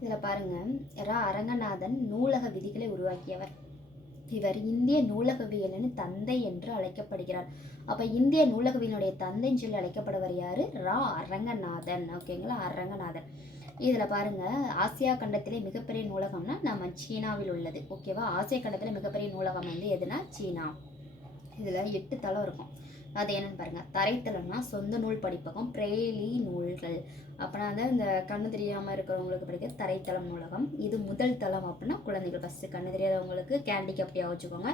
இதில் பாருங்கள், அரங்கநாதன் நூலக விதிகளை உருவாக்கியவர். இவர் இந்திய நூலகவியலின் தந்தை என்று அழைக்கப்படுகிறார். அப்போ இந்திய நூலகவியலுடைய தந்தைன்னு சொல்லி அழைக்கப்படுவர் யாரு? அரங்கநாதன். ஓகேங்களா, அரங்கநாதன். இதில் பாருங்கள், ஆசியா கண்டத்திலே மிகப்பெரிய நூலகம்னா நம்ம சீனாவில் உள்ளது. ஓகேவா, ஆசியா கண்டத்தில் மிகப்பெரிய நூலகம் வந்து எதுனா சீனா. இதில் 8 தளம் இருக்கும். அது என்னன்னு பாருங்கள். தரைத்தளம்னா சொந்த நூல் படிப்பகம், பிரெய்லி நூல்கள். அப்படின்னா வந்து இந்த கண்ணு தெரியாமல் இருக்கிறவங்களுக்கு படிக்கிற தரைத்தளம் நூலகம். இது முதல் தளம் அப்படின்னா குழந்தைகள். ஃபஸ்ட்டு கண்ணு தெரியாதவங்களுக்கு கேண்டிக்கு அப்படியே வச்சுக்கோங்க.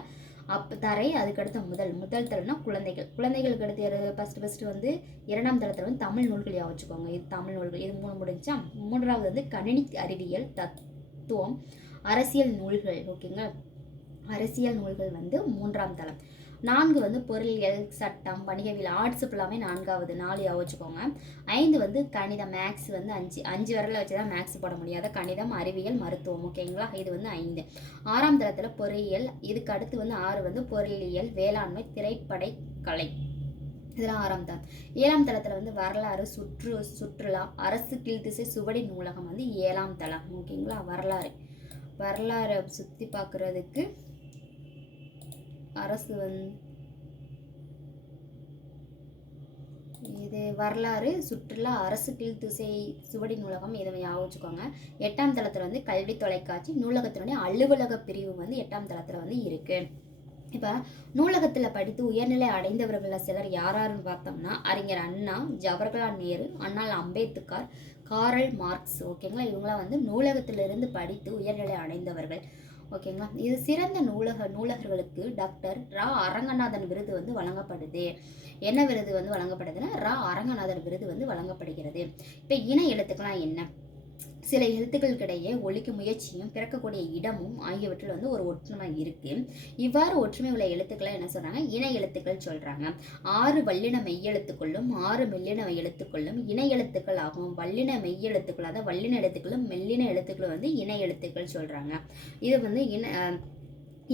தரை, அதுக்கடுத்து முதல் தளம்னா குழந்தைகள். குழந்தைகளுக்கு அடுத்து ஃபஸ்ட்டு வந்து 2ஆம் தளத்தில் வந்து தமிழ் நூல்கள் வச்சுக்கோங்க. இது தமிழ் நூல்கள். இது 3 முடிஞ்சா. 3ஆவது வந்து கணினி அறிவியல், தத்துவம், அரசியல் நூல்கள். ஓகேங்களா, அரசியல் நூல்கள் வந்து 3ஆம் தளம். 4 வந்து பொருளியல், சட்டம், வணிகவியல், ஆர்ட்ஸ் ஃபுல்லாமே 4ஆவது 4 வச்சுக்கோங்க. 5 வந்து கணிதம், மேக்ஸ் வந்து 5 வரல வச்சு தான் மேக்ஸ் போட முடியாத கணிதம், அறிவியல், மருத்துவம். ஓகேங்களா, இது வந்து 5. 6ஆம் தளத்தில் பொறியியல். இதுக்கு அடுத்து வந்து 6 வந்து பொருளியல், வேளாண்மை, திரைப்படை கலை. இதெல்லாம் 6ஆம் தளம். 7ஆம் தளத்தில் வந்து வரலாறு, சுற்றுலா, அரசு கீழ்த்திசை சுவடி நூலகம் வந்து 7ஆம் தளம். ஓகேங்களா, வரலாறு சுற்றி பார்க்குறதுக்கு அரசு வந்து இது வரலாறு, சுற்றுலா, அரசு கீழ்த்திசை சுவடி நூலகம். இதை வச்சுக்கோங்க. 8ஆம் தளத்தில் வந்து கல்வி, தொலைக்காட்சி, நூலகத்தினுடைய அலுவலக பிரிவு வந்து 8ஆம் தளத்தில் வந்து இருக்கு. இப்போ நூலகத்தில் படித்து உயர்நிலை அடைந்தவர்கள் சிலர் யாராருன்னு பார்த்தோம்னா அறிஞர் அண்ணா, ஜவஹர்லால் நேரு, அண்ணா அம்பேத்கர், காரல் மார்க்ஸ். ஓகேங்களா, இவங்களாம் வந்து நூலகத்திலிருந்து படித்து உயர்நிலை அடைந்தவர்கள். ஓகேங்களா, இது சிறந்த நூலகர்களுக்கு டாக்டர் அரங்கநாதன் விருது வந்து வழங்கப்படுது. என்ன விருது வந்து வழங்கப்படுதுன்னா அரங்கநாதன் விருது வந்து வழங்கப்படுகிறது. இப்போ இன எழுத்துக்கெல்லாம் என்ன? சில எழுத்துக்களுக்கிடையே ஒலிக்கும் முயற்சியும் பிறக்கக்கூடிய இடமும் ஆகியவற்றில் வந்து ஒரு ஒற்றுமை இருக்கு. இவ்வாறு ஒற்றுமை உள்ள எழுத்துக்களை என்ன சொல்றாங்க? இணை எழுத்துக்கள் சொல்றாங்க. 6 வல்லின மெய்யெழுத்துக்களும் 6 மெல்லின எழுத்துக்களும் இணை எழுத்துக்கள் ஆகும். வல்லின மெய்யெழுத்துக்கள், அதாவது வல்லின எழுத்துக்களும் மெல்லின எழுத்துக்களும் வந்து இணை எழுத்துக்கள் சொல்றாங்க. இது வந்து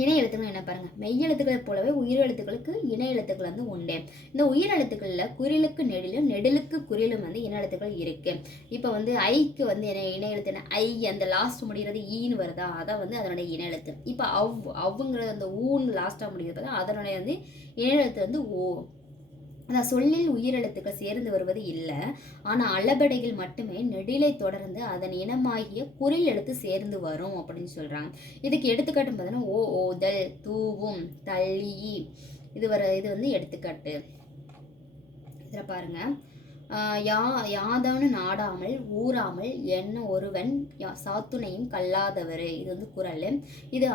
இணை எழுத்துக்கள் என்ன பாருங்க, மெய் எழுத்துக்களை போலவே உயிர் எழுத்துக்களுக்கு இணை எழுத்துக்கள் வந்து உண்டு. இந்த உயிர் எழுத்துக்கள்ல குறிலுக்கு நெடிலும், நெடிலுக்கு குறிலும் வந்து இணை எழுத்துக்கள் இருக்கு. இப்போ வந்து ஐக்கு வந்து இணை எழுத்து என்ன? ஐ, அந்த லாஸ்ட் முடிகிறது ஈன்னு வருதா, அதான் வந்து அதனுடைய இணை எழுத்து. இப்போ அவ்வுங்கிறது அந்த ஊன்னு லாஸ்டா முடிகிறது, அதனுடைய வந்து இணை எழுத்து வந்து ஓ. அதான் சொல்லில் உயிரெழுத்துக்கள் சேர்ந்து வருவது இல்லை. ஆனால் அளபடைகள் மட்டுமே நெடிலை தொடர்ந்து அதன் இனமாகிய குறில் எழுத்து சேர்ந்து வரும் அப்படின்னு சொல்கிறாங்க. இதுக்கு எடுத்துக்காட்டு பார்த்தீங்கன்னா ஓதல், தூவும், தள்ளி. இது வந்து எடுத்துக்காட்டு. இதில் பாருங்கள், யாதானு நாடாமல் ஊறாமல் என்ன ஒருவன் சாத்துணையும் கல்லாதவர். இது வந்து குறள். இது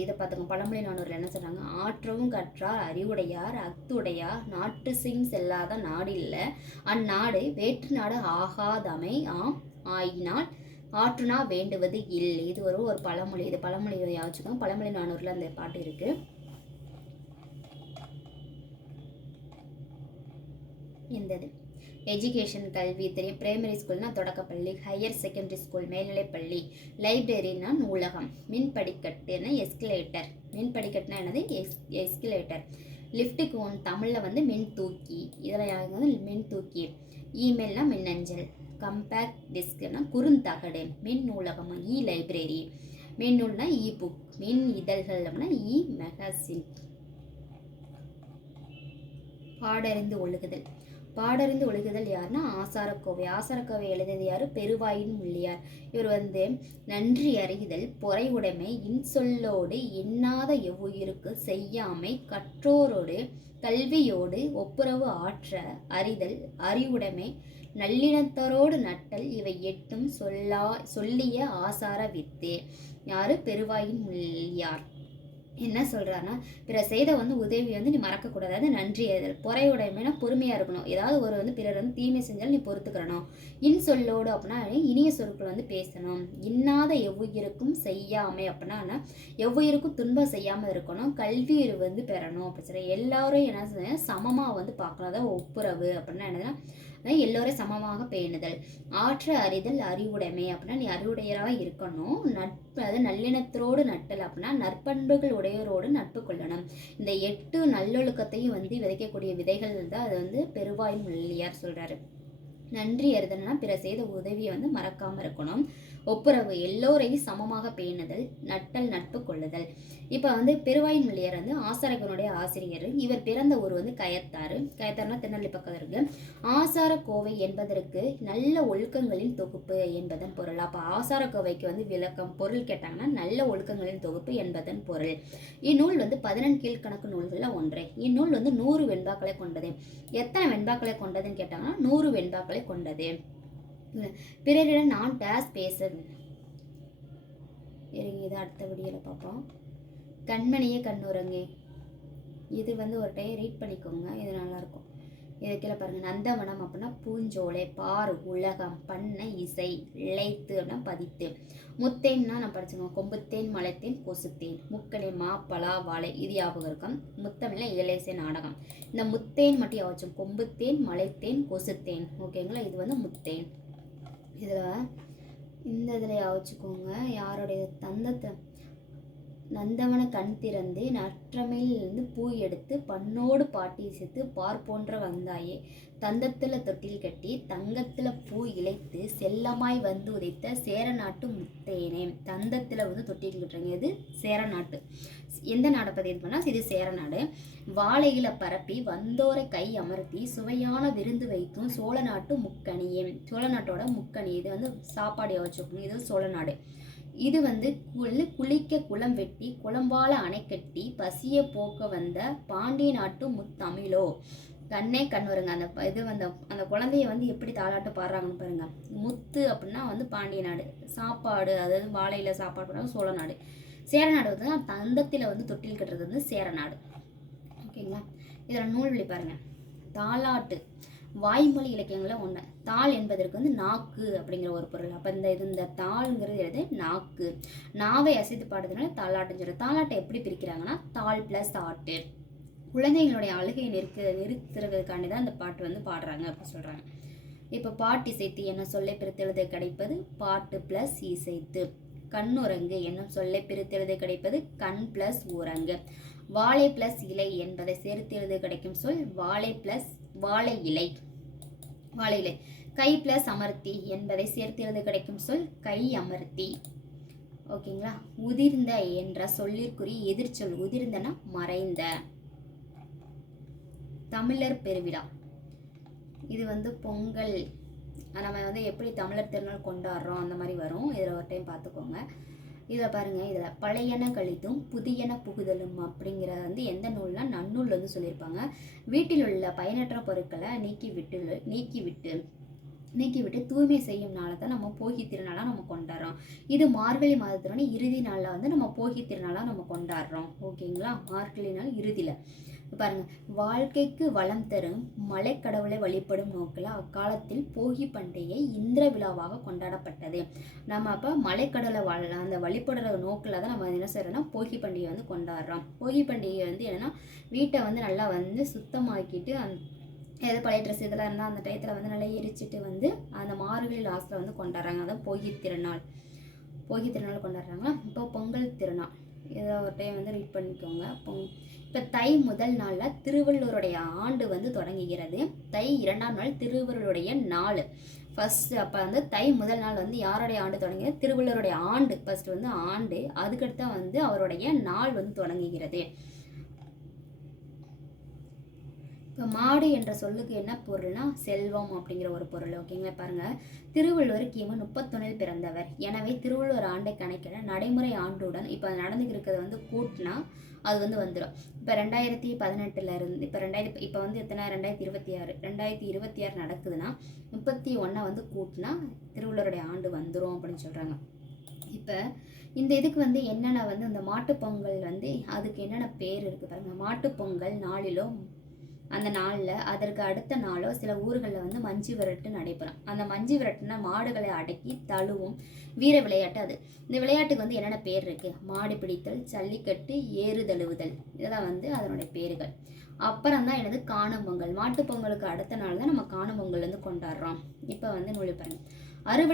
இதை பார்த்துங்க. பழமொழி நானூறுல என்ன சொல்றாங்க? ஆற்றவும் கற்றார் அறிவுடையார் அத்துடையார் நாட்டுசையும் செல்லாத நாடு இல்லை, அந்நாடு வேற்று நாடு ஆகாதமை ஆயினால் ஆற்றுனா வேண்டுவது இல்லை. இது ஒரு பழமொழி. இது பழமொழி யாச்சுக்கோங்க. பழமொழி நானூறுல அந்த பாட்டு இருக்கு. எந்தது? எஜுகேஷன் கல்வி தெரியும். பிரைமரி ஸ்கூல்னா தொடக்கப்பள்ளி, ஹையர் செகண்டரி ஸ்கூல் மேல்நிலைப்பள்ளி, லைப்ரரினா நூலகம், மின் படிக்கட்டுனா எஸ்கலேட்டர். மின் படிக்கட்டுனா என்னது? எஸ்கலேட்டர். லிஃப்ட்டுக்கு தமிழில் வந்து மின் தூக்கி. இதெல்லாம் வந்து மின் தூக்கி. இமெயில்னா மின்னஞ்சல். கம்பேக்ட் டிஸ்க்னா குறுந்தகடு. மின் நூலகம் இ லைப்ரரி. மின் நூல்னா இ புக். மின் இதழ்கள் அப்படின்னா இ மேகசின். பாடறிந்து ஒழுகுதல். பாடறிந்து ஒழுகுதல் யாருன்னா ஆசாரக்கோவை. ஆசாரக்கோவை எழுதியது யாரு? பெருவாயின் முள்ளியார். இவர் வந்து நன்றி அறிதல், பொறை உடைமை, இன்சொல்லோடு எண்ணாத எவ்வுயிருக்கு செய்யாமை, கற்றோரோடு கல்வியோடு ஒப்புரவு ஆற்ற அறிதல், அறிவுடைமை, நல்லினத்தரோடு நட்டல், இவை 8ம் சொல்லிய ஆசார வித்து. யாரு? பெருவாயின் முள்ளியார். என்ன சொல்கிறாருன்னா, பிற செய்த வந்து உதவி வந்து நீ மறக்கக்கூடாது. அதாவது நன்றி அறிதல். பொறையுடைமைனா பொறுமையாக இருக்கணும். ஏதாவது ஒரு வந்து பிறர் வந்து தீமை செஞ்சாலும் நீ பொறுத்துக்கிறணும். சொல்லோடு அப்படின்னா இனிய சொற்கள் வந்து பேசணும். இன்னாத எவ்வுயிருக்கும் செய்யாமை அப்படின்னா எவ்வுயிருக்கும் துன்பம் செய்யாமல் இருக்கணும். கல்வி வந்து பெறணும் அப்படி சொல்லி எல்லாரும் என்ன சமமாக வந்து பார்க்கணும். அதாவது ஒப்புரவு அப்படின்னா என்னதுன்னா எல்லோரும் சமமாக பேணுதல். ஆற்ற அறிதல், அறிவுடைமை அப்படின்னா நீ அறிவுடையராக இருக்கணும். நட்பு, அது நல்லினத்தரோடு நட்டல் அப்படின்னா நற்பண்புகள் உடையோரோடு நட்பு கொள்ளணும். இந்த 8 நல்லொழுக்கத்தையும் வந்து விதைக்கக்கூடிய விதைகள் தான் அது வந்து பெருவாயின் முள்ளியார் சொல்றாரு. நன்றி அறிதல்னா பிற செய்த உதவியை வந்து மறக்காம இருக்கணும். ஒப்புரவு எல்லோரையும் சமமாக பேணுதல். நட்டல் நட்பு கொள்ளுதல். இப்போ வந்து பெருவாயின் மொழியர் வந்து ஆசாரகனுடைய ஆசிரியர். இவர் பிறந்த ஊர் வந்து கயத்தாறு. கயத்தாறுனா திருநெல்வேலி பக்கம் இருக்கு. ஆசார கோவை என்பதற்கு நல்ல ஒழுக்கங்களின் தொகுப்பு என்பதன் பொருள். அப்போ ஆசார கோவைக்கு வந்து விளக்கம் பொருள் கேட்டாங்கன்னா நல்ல ஒழுக்கங்களின் தொகுப்பு என்பதன் பொருள். இந்நூல் வந்து 14 கீழ்கணக்கு நூல்களில் ஒன்று. இந்நூல் வந்து 100 வெண்பாக்களை கொண்டது. எத்தனை வெண்பாக்களை கொண்டதுன்னு கேட்டாங்கன்னா 100 வெண்பாக்களை கொண்டது. பிறரிடம் நான் டேஸ் பேச இது அடுத்த வீடியோவில் பார்ப்போம். கண்மணியே கண்ணுரங்கே, இது வந்து ஒரு டைம் ரீட் பண்ணிக்கோங்க, இது நல்லாயிருக்கும். இது கீழே பாருங்கள். நந்தவனம் அப்படின்னா பூஞ்சோலை, பாரு உலகம், பண்ணை இசை, இழைத்து அப்படின்னா பதித்து, முத்தேன்னா நான் படிச்சுக்கோங்க. கொம்புத்தேன் மலைத்தேன் கொசுத்தேன், முக்கணி மா பலா வாழை, இது ஞாபகம் இருக்கும். முத்தமிழ்ல இயலேசை நாடகம். இந்த முத்தேன் மட்டும் யாவச்சும் கொம்புத்தேன் மலைத்தேன் கொசுத்தேன், ஓகேங்களா. இது வந்து முத்தேன். இதில் இந்த இதில் யாவச்சுக்கோங்க. யாருடைய தந்தத்தை நந்தவன கண் திறந்து நற்றமையிலிருந்து பூ எடுத்து பண்ணோடு பாட்டி சேர்த்து பார்ப்போன்ற வந்தாயே, தந்தத்துல தொட்டில் கட்டி தங்கத்துல பூ இழைத்து செல்லமாய் வந்து உதைத்த சேர நாட்டு முத்தேனே. தந்தத்துல வந்து தொட்டில் கட்டுறீங்க, இது சேர நாட்டு. எந்த நாடை பற்றி இது பண்ணால் இது சேர நாடு. வாழையில பரப்பி வந்தோரை கை அமர்த்தி சுவையான விருந்து வைத்தும் சோழ நாட்டு முக்கணியே. சோழ நாட்டோட முக்கணி, இது வந்து சாப்பாடு வச்சுக்கணும். இது சோழ நாடு. இது வந்து குளிக்க குளம் வெட்டி குளம்பால அணை கட்டி பசிய போக்க வந்த பாண்டிய நாட்டு முத்தமிழோ. கண்ணே கண் வருங்க. அந்த இது வந்து அந்த குழந்தைய வந்து எப்படி தாளாட்டு பாடுறாங்கன்னு பாருங்க. முத்து அப்படின்னா வந்து பாண்டிய நாடு. சாப்பாடு, அதாவது வாழையில சாப்பாடு பண்ணுறாங்க சோழ நாடு. சேர நாடு வந்து தந்தத்தில் வந்து தொட்டில் கட்டுறது வந்து சேர நாடு, ஓகேங்களா. இதில் நூல்வழி பாருங்க. தாலாட்டு வாய்மொழி இலக்கியங்களில் ஒன்று. தாள் என்பதற்கு வந்து நாக்கு அப்படிங்கிற ஒரு பொருள். அப்போ இந்த தாள்ங்கிறது எது? நாக்கு. நாவை அசைத்து பாடுறதுனால தாளாட்டுன்னு சொல்கிறேன். தாளாட்டை எப்படி பிரிக்கிறாங்கன்னா தாள் ப்ளஸ் ஆட்டு. குழந்தைங்களுடைய அழுகையை நிறுத்துறதுக்காண்டி தான் இந்த பாட்டு வந்து பாடுறாங்க அப்படி சொல்கிறாங்க. இப்போ பாட்டு இசைத்து என்ன சொல்லை பிரித்தெழுத கிடைப்பது? பாட்டு ப்ளஸ் இசைத்து. கண்ணுரங்கு என்னும் சொல்லை பிரித்தெழுத கிடைப்பது? கண் ப்ளஸ் உரங்கு. வாழை ப்ளஸ் இலை என்பதை சேர்த்து எழுத கிடைக்கும் சொல் வாழை ப்ளஸ் வாழை இலை. வாழை இலை. கை ப்ளஸ் அமர்த்தி என்பதை சேர்த்து எழுத கிடைக்கும் சொல் கை அமர்த்தி, ஓகேங்களா. உதிர்ந்த என்ற சொல்லிற்குரிய எதிர்ச்சொல் உதிர்ந்தனா மறைந்த. தமிழர் பெருவிழா, இது வந்து பொங்கல். நம்ம வந்து எப்படி தமிழர் திருநாள் கொண்டாடுறோம் அந்த மாதிரி வரும். இதில் ஒரு டைம் பார்த்துக்கோங்க. இதில் பாருங்கள். இதில் பழையன கழித்தும் புதியன புகுதலும் அப்படிங்கிறத வந்து எந்த நூல்னா நன்னூல் வந்து சொல்லியிருப்பாங்க. வீட்டில் உள்ள பயனற்ற பொருட்களை நீக்கிவிட்டு தூய்மை செய்யும் நாளை தான் நம்ம போகி திருநாளாக நம்ம கொண்டாடுறோம். இது மார்கழி மாதத்தோட இறுதி நாளில் வந்து நம்ம போகி திருநாளாக நம்ம கொண்டாடுறோம், ஓகேங்களா. மார்கழி நாள் இறுதியில் பாருங்க. வாழ்க்கைக்கு வளம் தரும் மலைக்கடவுளை வழிபடும் நோக்கில் அக்காலத்தில் போகி பண்டிகை இந்திர விழாவாக கொண்டாடப்பட்டது. நம்ம அப்போ மலைக்கடலை அந்த வழிபடுற நோக்கில் தான் நம்ம என்ன செய்யறோம்னா போகி பண்டிகை வந்து கொண்டாடுறோம். போகி பண்டிகை வந்து என்னன்னா வீட்டை வந்து நல்லா வந்து சுத்தமாக்கிட்டு ஏதோ பழைய ட்ரெஸ் இதெல்லாம் இருந்தால் அந்த டயத்தில் வந்து நல்லா எரிச்சிட்டு வந்து அந்த மார்கழி லாஸ்ட்டில் வந்து கொண்டாடுறாங்க. அதான் போகி திருநாள். போகி திருநாள் கொண்டாடுறாங்க. இப்போ பொங்கல் திருநாள், இதை ஒரு டைம் வந்து ரீட் பண்ணிக்கோங்க. இப்போ தை முதல் நாளில் திருவள்ளுவருடைய ஆண்டு வந்து தொடங்குகிறது. தை 2ஆம் நாள் திருவள்ளுவருடைய நாள் ஃபர்ஸ்ட். அப்போ வந்து தை முதல் நாள் வந்து யாருடைய ஆண்டு தொடங்குகிறது? திருவள்ளுவருடைய ஆண்டு ஃபர்ஸ்ட் வந்து ஆண்டு. அதுக்கடுத்து வந்து அவருடைய நாள் வந்து தொடங்குகிறது. இப்போ மாடு என்ற சொல்லுக்கு என்ன பொருள்னா செல்வம் அப்படிங்கிற ஒரு பொருள், ஓகேங்களா. பாருங்க. திருவள்ளுவர் கிமு 31 பிறந்தவர். எனவே திருவள்ளுவர் ஆண்டை கணக்கிட நடைமுறை ஆண்டுடன் இப்போ நடந்துக்கு இருக்கிறது வந்து கூட்டினா அது வந்து வந்துடும். இப்போ 2018 இருந்து இப்போ வந்து எத்தனை 2026 2026 நடக்குதுன்னா 31 வந்து கூட்டினா திருவள்ளுவருடைய ஆண்டு வந்துடும் அப்படின்னு சொல்கிறாங்க. இப்போ இந்த இதுக்கு வந்து என்னென்ன வந்து இந்த மாட்டுப்பொங்கல் வந்து அதுக்கு என்னென்ன பேர் இருக்குது பாருங்கள். மாட்டுப்பொங்கல் நாளிலோ அந்த நாளில் அதற்கு அடுத்த நாளோ சில ஊர்களில் வந்து மஞ்சு விரட்டு நடைபெறும். அந்த மஞ்சு விரட்டுனா மாடுகளை அடக்கி தழுவும் வீர விளையாட்டு அது. இந்த விளையாட்டுக்கு வந்து என்னென்ன பேர் இருக்குது? மாடு பிடித்தல், ஜல்லிக்கட்டு, ஏறு தழுவுதல், இதெல்லாம் வந்து அதனுடைய பேர்கள். அப்புறம் தான் எனது காணும் பொங்கல். மாட்டுப்பொங்கலுக்கு அடுத்த நாள் தான் நம்ம காணும் பொங்கல் வந்து கொண்டாடுறோம். இப்போ வந்து நூல் பாருங்க. அறுவடை